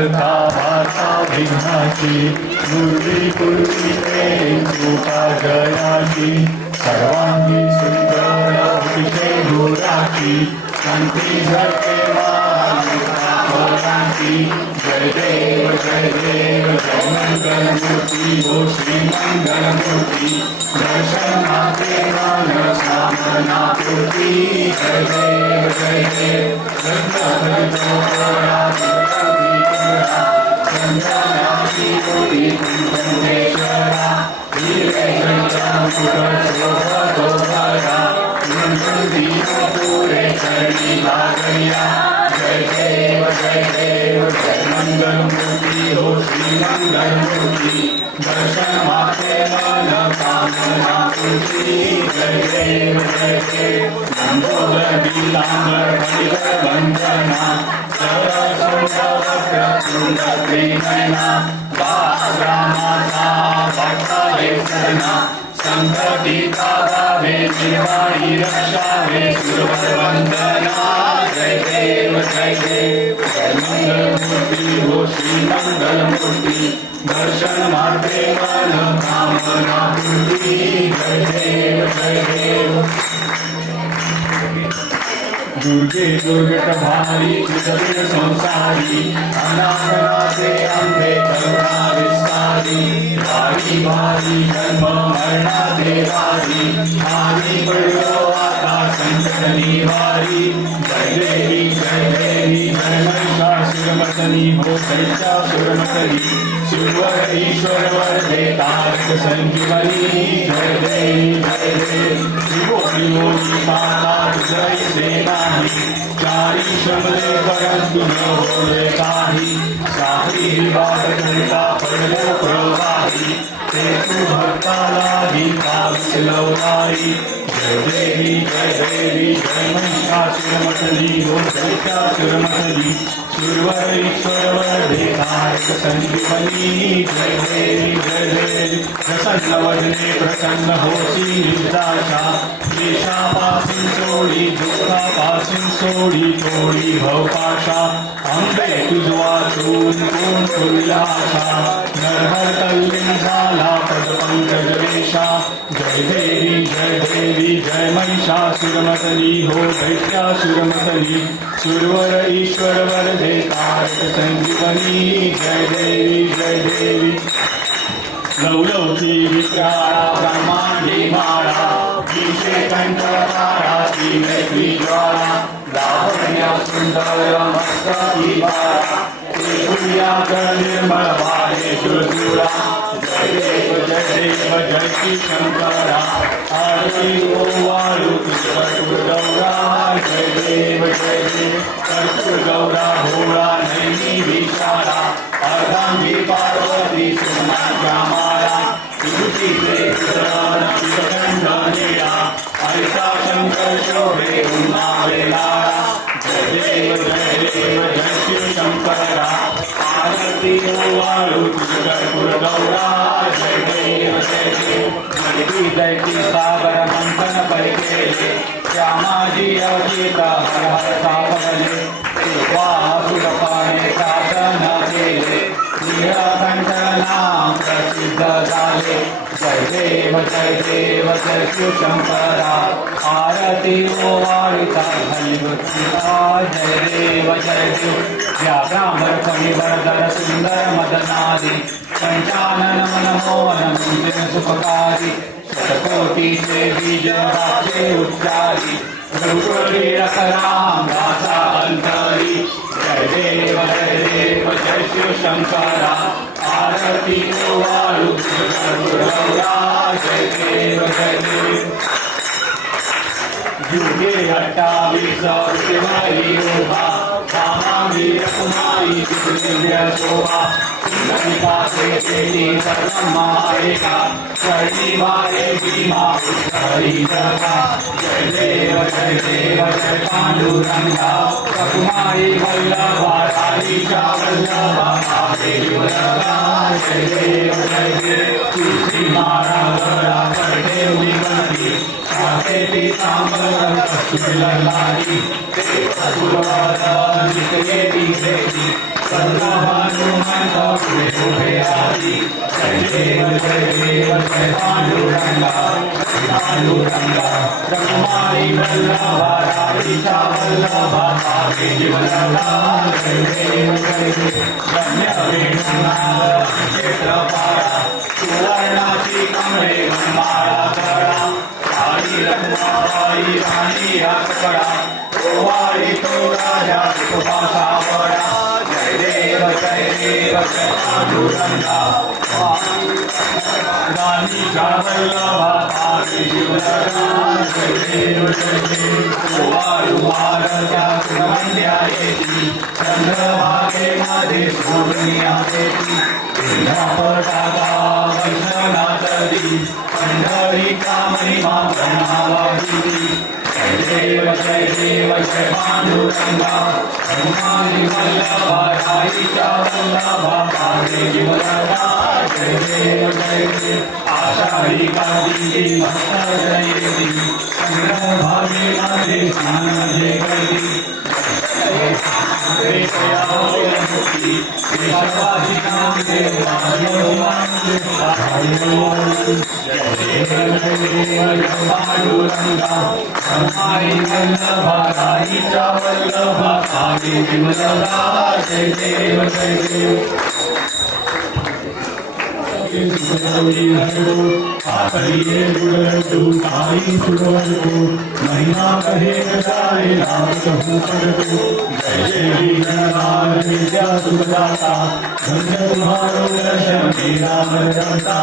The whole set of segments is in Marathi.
करता भाषा विघ्नाची दुर्वी पूर्वीते कृपा जयाची सर्वांगी सुंदर अतिशय गुराची शांती झटके महाराची जय देव जय मंगलमूर्ती हो श्री मंगलमूर्ती दर्शनाचे मन सामना पूर्ती जय देव चंद्रनाथी होती कुंभेश्वरा हिरे पूरे चरणी लागया जय देव जय मंगलमूर्ती हो श्री मंगलमूर्ती दर्शन माते मन कामना पूर्ती जय देव लंबोदर नीलांबर हरिहर वंदना सरसुंदर त्रिनयना बालरामाचा भक्ता सजना संकटी भावे निर्वाणी रक्षावे सुरवर वंदना जय देव जय मंगलमूर्ती हो श्री मंगलमूर्ती दर्शन मार्गे मन कामना पूर्ती जय देव दुर्गे दुर्गट भारी कृतवीर संसारी अनाथनाथे अंबे करुणा विस्तारी भारी भारी जन्म मरणाचे वारी आम्ही पडलो आता संकट निवारी जय देवी जय महिषासुरमर्दनी हो दैत्यासुरमर्दनी सुरवर ईश्वर वरदे तारक संजीवनी जय देवी त्रिभुवनी माता जय सेना चारी शमले परंतु न होय काही साही वाट करता पडलो प्रवाही ते तू भक्ताला गीतास लवलाई जय देवी जय महिषासुरमर्दनी हो दैत्यासुरमर्दनी सुरवर ईश्वर वरदे तारक संजीवनी जय देवी प्रसन्न वदने प्रसन्न होती निर्दाशा देशापासून सोडी दुःखापासून सोडी थोडी भवपाशा अंबे तुझ वाचून कोण तुला आशा नरहर कल्लीन झाला पदपंकज वेशा जय देवी जय महिषासुरमर्दनी हो दैत्यासुरमर्दनी सुरवर ईश्वर वरदे तारक संजीवनी जय देवी लवलौकी विक्राळा ब्रह्मांडी माळा विषे कंठकाळा ती मैत्री ज्वाळा लावण्य सुंदर मस्तकी बाळा त्रिभुव्याक निर्मळ वाहे शुरचूळा जय देव जय श्री शंकरा आरती ओवाळू कर्पूर गौरा जय देव कर्पूर गौरा भोळा नैनी विशाला अर्धांगी पार्वती सुमनाच्या माळा विभूतीचे चरण विकंड नीळा हरिता शंकर शोभे उन्हाळे लाळा जय देव जय शिव शंकरा आरती ओवाळू कर्पूर गौरा जय देव दैती सागर मंथन परिकेले श्यामाजी अवचिता हर हर सापडले वासुरपाने शासन केले नीलकंठनाम प्रसिद्ध झाले जय देव जय शिव शंकरा आरती ओवाळिता हरिभक्तीला जय देव या ब्राह्मण फणीवरदर सुंदर मदनादी पंचानन मनमोहन मुंजिन सुखकारी शतकोटीचे बीज वाचे उच्चारी रघुकुलराम दासा अंतरी जय देव जय शिव शंकरा आरती ओवाळू गौरा जय देव युगे 28 शिवाई उभा कामांगी रकुमारी दिव्य शोभा पासे तेरी सर्वमायिका कर्णी भारे भीमा हरि जगा जय देव जय पांडुरंगा रकुमारी वल्लभा राधीचा वल्लभा देवी वल्लभा जय देव तुलसी मारा गळा करते निवंती साधे पीतांबर कस्तुरी ललाटी ते असुरवाद निकये देवी हनुमंत पुढे उभे आली जय देव जय पांडुरंगा पांडुरंगा रखुमाई वल्लभा राधीचा वल्लभा पावे जीवनला जय देव रम्य वेणुनाद क्षेत्रपाळा सुवर्णाची कमळे गणमाळा करा साई रखुमाबाई राणी राजकडा ओवाळी तो राजा सुभाषा बडा जय देव जय पांडुरंगा राणीचा वल्लभा पावे जीवनला जय देव ओवाळू भारत्या सुगंध्या येती चंद्रभागेमध्ये सोडून येती पटाका वैष्णनाथरी पंढरीचा महिमा गणावादी जय देव जय पांडुरंगा हनुमानी वल्लभा राईचा वल्लभा पावे जीवनला जय देव आषाढी कार्तिकी भक्त जयती चंद्रभागेमध्ये स्नान जय करती पांडुरंगा हनुमानी वल्लभा राईचा वल्लभा पावे जीवनला जय देव आकरिये गुणरतु साई सुरवरतु महिमा कहे जाए नाम कहूँ करतु जय देवी गणनाथ विद्या सुखदाता धन्य तुम्हारो दर्शन मेरा मन रमता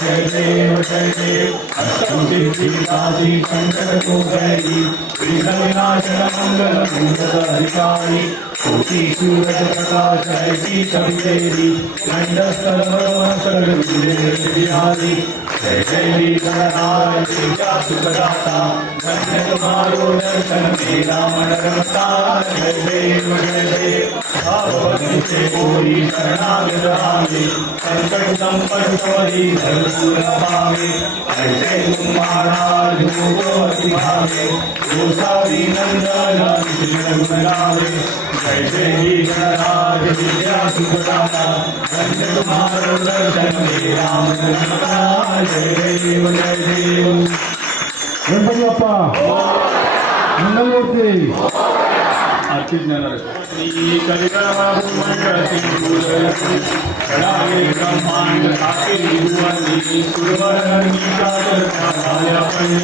जय देव अष्टम सिद्धि काशी संकट को गैरी विघ्न विनाशन मंगल मूलत हरिकाई कोटि सूरज प्रकाश ऐसी छवि तेरी दंडस्थल मनोहर बिहारी जय देवी गणनाथ विद्या सुखदाता धन्य तुम्हारो दर्शन मेरा मन रमता जय देव भगवती से कोई शरणागत आवे संकट संपट सोई धर्मूल पावे ऐसे तुम महाराज को अति भावे गोसावी नंदन गावे जय देवी गणनाथ विद्या सुखदाता धन्य तुम्हारो दर्शन मेरा मन रमता जय देव गणपती बाप्पा मंगलमूर्ती आरती ज्ञानार श्री कलिकाबाबू मंडळ कडावे ब्रह्मांड काके भुवनी सुरवरणी झाल्या पणी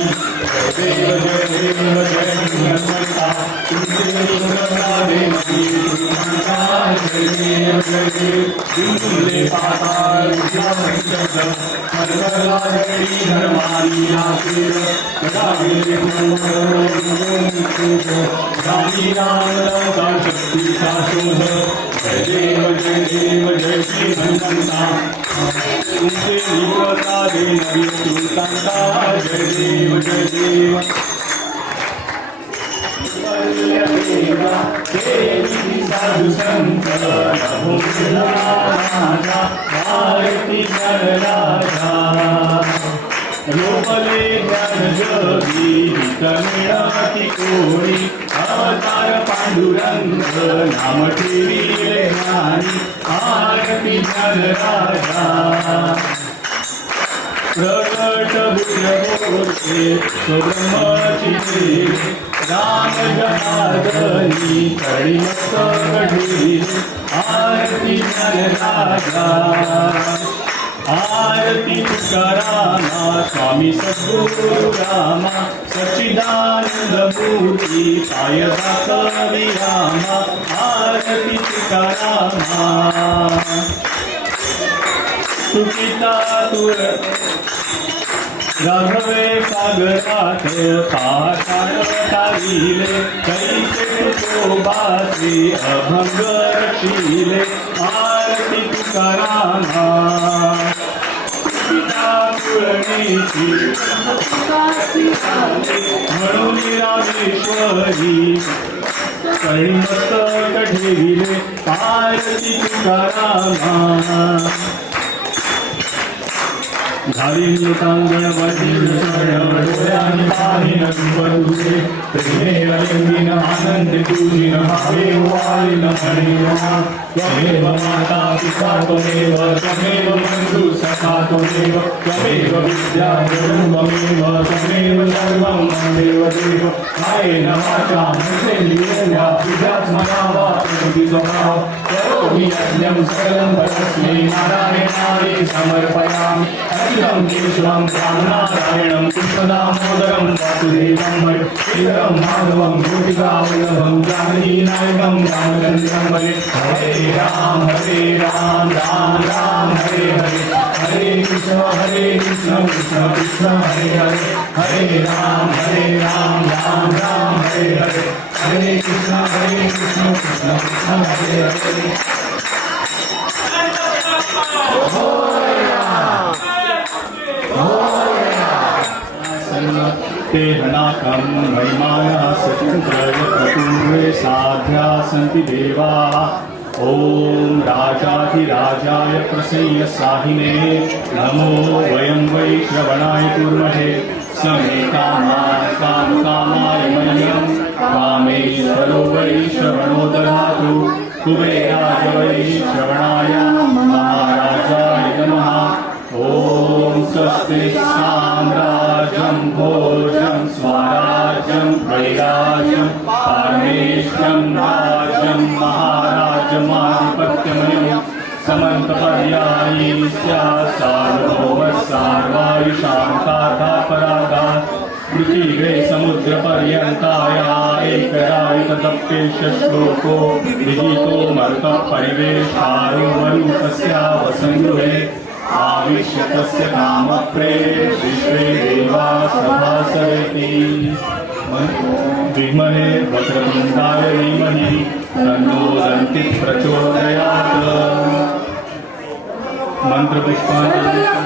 देव जय हनुमंता तुमचे सुरता देवी हनुमंता जय दिंडुले पाताळ विद्या पंचद मरकरला जडी धर्मानी आशीर कडावे राणी राम शक्तीचा शोध जय देव जय श्री हनुमंता तुमचे निवडता देवी सुलतांता जय देव देवी साधु संत राजा भारती राजा लोपले ज्ञान जगी हितमिळाती कोणी अवतार पांडुरंग नाम ठेविले ज्ञानी आरती ज्ञान राजा प्रकट बुद्धमूर्ते स्वब्रह्मचिते राम जनार्दनी कळीमस्तक ठेविले आरती ज्ञान राजा आरती तुकारामा स्वामी सद्गुरु रामा सच्चिदानंद मूर्ती सायदा कवी रामा आरती तुकारामा सुखिता तुर राघवे सागरात पाषाण टाविले कैसे तुकोबाचे अभंग रचिले आरती तुकारामा म्हणून रामेश्वरी कळीमस्तक ठेविले आरती तुकारामा धारियुतां गणपतिं शरणं पाहिन विपदुषे प्रेमेव लिङ्गिन आनन्दे पूजिन भावेव वालिन हरिणः त्वमेव माता पिता त्वमेव त्वमेव बन्धु सखा त्वमेव त्वमेव विद्या त्वमेव त्वमेव सर्वं ममेव देव कायेन वाचा मनसेन्द्रियेण बुद्ध्यात्मना वा प्रकृति स्वभाव करोमि यज्ञं सकलं परस्मै नारायणाय समर्पयामि अखिलं केशवं रामनारायणं कृष्णदामोदरं वासुदेवं भजे श्रीधरं माधवं गोपिकावल्लभं जानकीनायकं रामचन्द्रं भजे हरे राम राम राम हरे हरे हरे कृष्ण कृष्ण कृष्ण हरे हरे हरे राम राम राम हरे हरे हरे कृष्ण कृष्ण कृष्ण हरे हरे ते हनाकं महिमाया सचन्द्रयपूर्वे साध्या सन्ति देवा ॐ राजाधिराजाय प्रसय्य साहिने नमो वयं वै श्रवणाय कुर्महे समे कामाय मह्यं कामेश्वरो वै श्रवणो ददातु कुबेराय वै श्रवणाय महाराजाय नमः ॐ स्वस्ति साम्राज्यं भोजं स्वराज्यं वैराज्यं पारमेष्ठ्यं राज्यं महाराजमाधिपत्यमयं समन्तपर्यायी स्यात् सार्वभौमस्सार्वायुषान्ताधापराधा पृथिवे समुद्रपर्यन्ताया एकरायतदप्येष श्लोको विहितो मरुतः परिवेशायो मरुतस्या वसङ्गृहे आविश्यतस्य कामप्रे विश्वे देवा सभासयति विमहे वक्रतुण्डाय धीमहि तन्नो दन्ति प्रचोदयात् मंत्रपुष्पाञ्जलिं